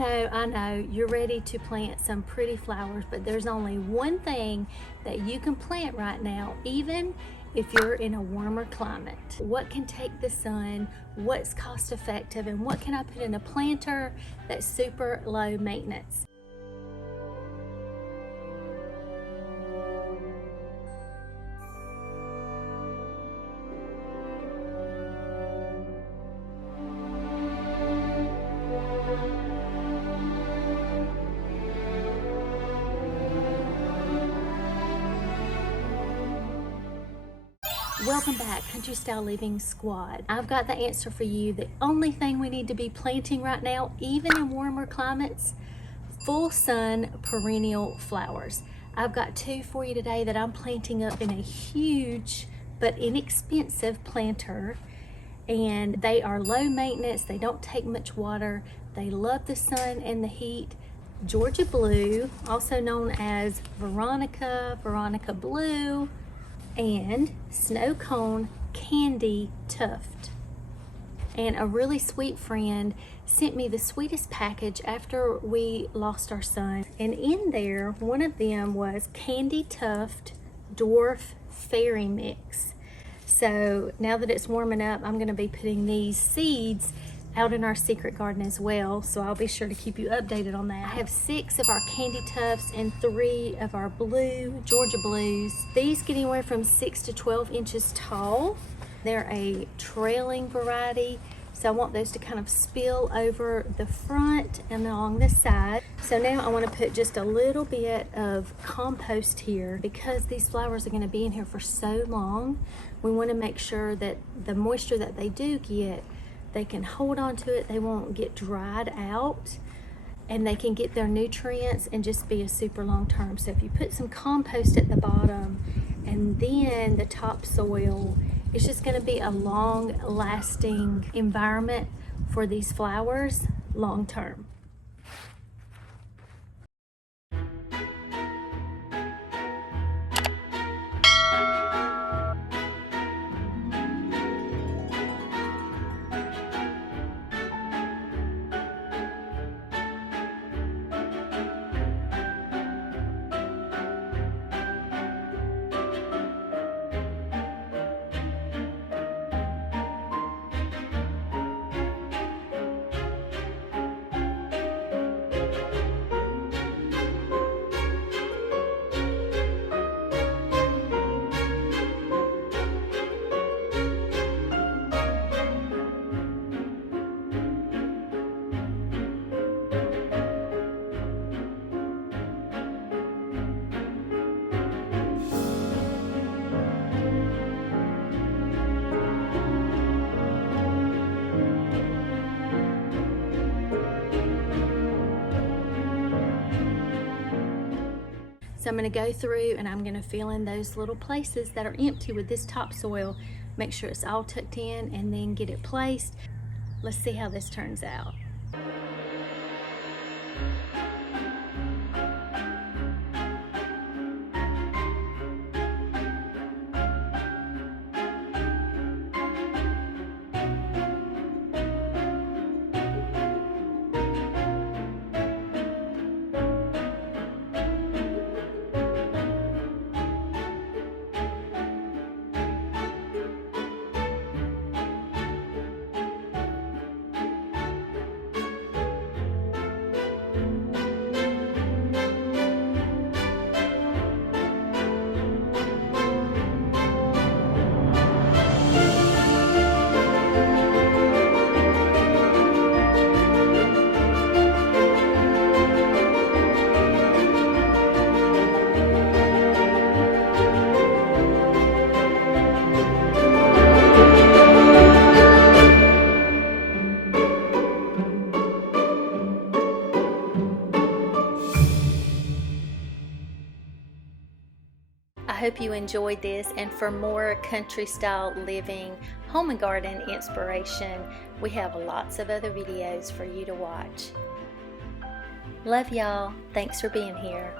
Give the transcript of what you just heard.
I know, you're ready to plant some pretty flowers, but there's only one thing that you can plant right now, even if you're in a warmer climate. What can take the sun, what's cost effective, and what can I put in a planter that's super low maintenance? Welcome back, Country Style Living Squad. I've got the answer for you. The only thing we need to be planting right now, even in warmer climates, full sun perennial flowers. I've got two for you today that I'm planting up in a huge but inexpensive planter, and they are low maintenance. They don't take much water. They love the sun and the heat. Georgia Blue, also known as Veronica Blue, and Snow Cone Candy Tuft. And a really sweet friend sent me the sweetest package after we lost our son. And in there, one of them was Candy Tuft Dwarf Fairy Mix. So now that it's warming up, I'm gonna be putting these seeds out in our secret garden as well, so I'll be sure to keep you updated on that. I have 6 of our Candy Tufts and 3 of our blue Georgia Blues. These get anywhere from 6 to 12 inches tall. They're a trailing variety, so I want those to kind of spill over the front and along the side. So now I want to put just a little bit of compost here. Because these flowers are going to be in here for so long, we want to make sure that the moisture that they do get, they can hold on to it, they won't get dried out, and they can get their nutrients and just be a super long term. So if you put some compost at the bottom and then the topsoil, it's just gonna be a long lasting environment for these flowers long term. So I'm going to go through and I'm going to fill in those little places that are empty with this topsoil, make sure it's all tucked in, and then get it placed. Let's see how this turns out. I hope you enjoyed this, and for more country style living, home and garden inspiration, we have lots of other videos for you to watch. Love y'all. Thanks for being here.